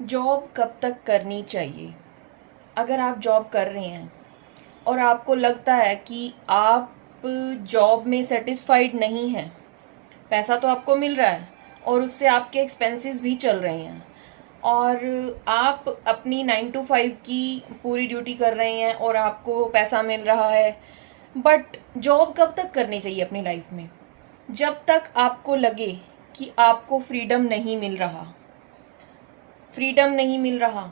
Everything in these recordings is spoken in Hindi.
जॉब कब तक करनी चाहिए? अगर आप जॉब कर रहे हैं और आपको लगता है कि आप जॉब में सेटिस्फाइड नहीं हैं, पैसा तो आपको मिल रहा है और उससे आपके एक्सपेंसेस भी चल रहे हैं और आप अपनी 9 to 5 की पूरी ड्यूटी कर रहे हैं और आपको पैसा मिल रहा है, बट जॉब कब तक करनी चाहिए अपनी लाइफ में? जब तक आपको लगे कि आपको फ्रीडम नहीं मिल रहा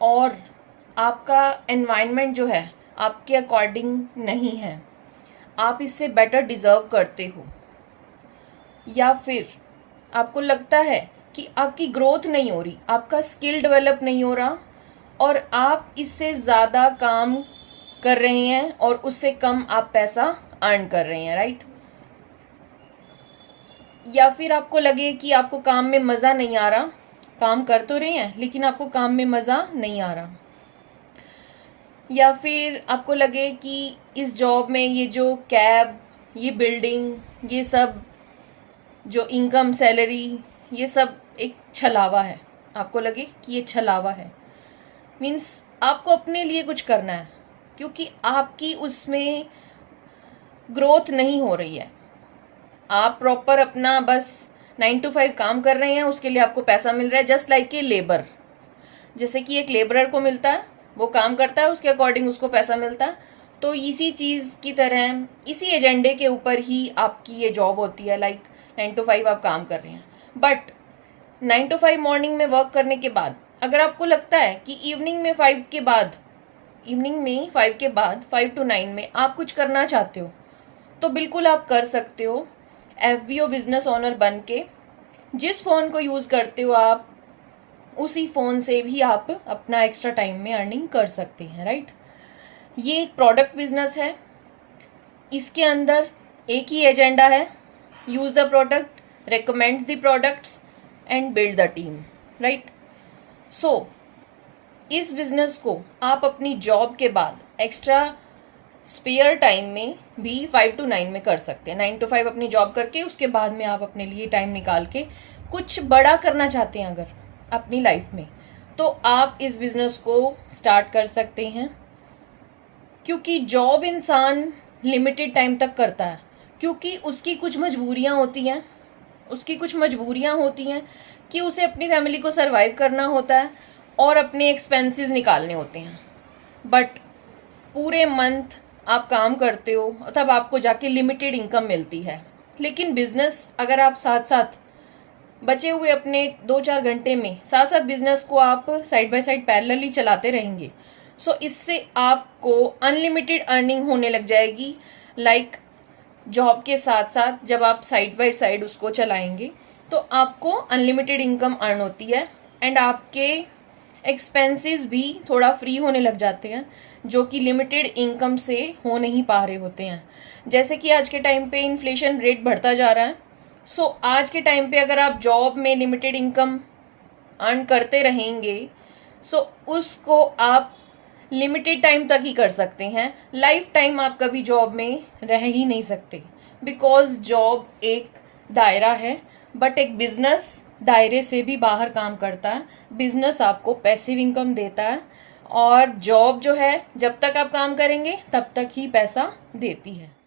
और आपका एनवायरनमेंट जो है आपके अकॉर्डिंग नहीं है, आप इससे बेटर डिज़र्व करते हो, या फिर आपको लगता है कि आपकी ग्रोथ नहीं हो रही, आपका स्किल डेवलप नहीं हो रहा और आप इससे ज़्यादा काम कर रहे हैं और उससे कम आप पैसा अर्न कर रहे हैं, राइट? या फिर आपको लगे कि आपको काम में मज़ा नहीं आ रहा, काम कर तो रहे हैं लेकिन आपको काम में मज़ा नहीं आ रहा, या फिर आपको लगे कि इस जॉब में ये जो कैब, ये बिल्डिंग, ये सब जो इनकम, सैलरी, ये सब एक छलावा है, आपको लगे कि ये छलावा है। मीन्स आपको अपने लिए कुछ करना है क्योंकि आपकी उसमें ग्रोथ नहीं हो रही है। आप प्रॉपर अपना बस 9 to 5 काम कर रहे हैं, उसके लिए आपको पैसा मिल रहा है, जस्ट लाइक ए लेबर। जैसे कि एक लेबरर को मिलता है, वो काम करता है, उसके अकॉर्डिंग उसको पैसा मिलता है। तो इसी चीज़ की तरह, इसी एजेंडे के ऊपर ही आपकी ये जॉब होती है। लाइक 9 to 5 आप काम कर रहे हैं, बट 9 to 5 मॉर्निंग में वर्क करने के बाद अगर आपको लगता है कि इवनिंग में 5 के बाद 5 to 9 में आप कुछ करना चाहते हो, तो बिल्कुल आप कर सकते हो। FBO बिजनेस ओनर बन के जिस फ़ोन को यूज़ करते हो आप, उसी फ़ोन से भी आप अपना एक्स्ट्रा टाइम में अर्निंग कर सकते हैं, राइट? ये एक प्रोडक्ट बिजनेस है, इसके अंदर एक ही एजेंडा है, use the product, recommend the products and build the team, right? So इस बिज़नेस को आप अपनी जॉब के बाद एक्स्ट्रा स्पेयर टाइम में भी 5 to 9 में कर सकते हैं। 9 to 5 अपनी जॉब करके उसके बाद में आप अपने लिए टाइम निकाल के कुछ बड़ा करना चाहते हैं अगर अपनी लाइफ में, तो आप इस बिज़नेस को स्टार्ट कर सकते हैं। क्योंकि जॉब इंसान लिमिटेड टाइम तक करता है, क्योंकि उसकी कुछ मजबूरियां होती हैं कि उसे अपनी फैमिली को सरवाइव करना होता है और अपने एक्सपेंसेस निकालने होते हैं। बट पूरे मंथ आप काम करते हो तब आपको जाके लिमिटेड इनकम मिलती है। लेकिन बिजनेस अगर आप साथ साथ बचे हुए अपने 2-4 घंटे में साथ साथ बिजनेस को आप साइड बाय साइड पैरेलली चलाते रहेंगे, सो इससे आपको अनलिमिटेड अर्निंग होने लग जाएगी। लाइक जॉब के साथ साथ जब आप साइड बाय साइड उसको चलाएंगे तो आपको अनलिमिटेड इनकम अर्न होती है एंड आपके एक्सपेंसेस भी थोड़ा फ्री होने लग जाते हैं, जो कि लिमिटेड इनकम से हो नहीं पा रहे होते हैं। जैसे कि आज के टाइम पे इन्फ्लेशन रेट बढ़ता जा रहा है, सो आज के टाइम पे अगर आप जॉब में लिमिटेड इनकम अर्न करते रहेंगे, सो उसको आप लिमिटेड टाइम तक ही कर सकते हैं। लाइफ टाइम आप कभी जॉब में रह ही नहीं सकते, बिकॉज जॉब एक दायरा है, बट एक बिजनेस दायरे से भी बाहर काम करता है। बिजनेस आपको पैसिव इनकम देता है और जॉब जो है जब तक आप काम करेंगे तब तक ही पैसा देती है।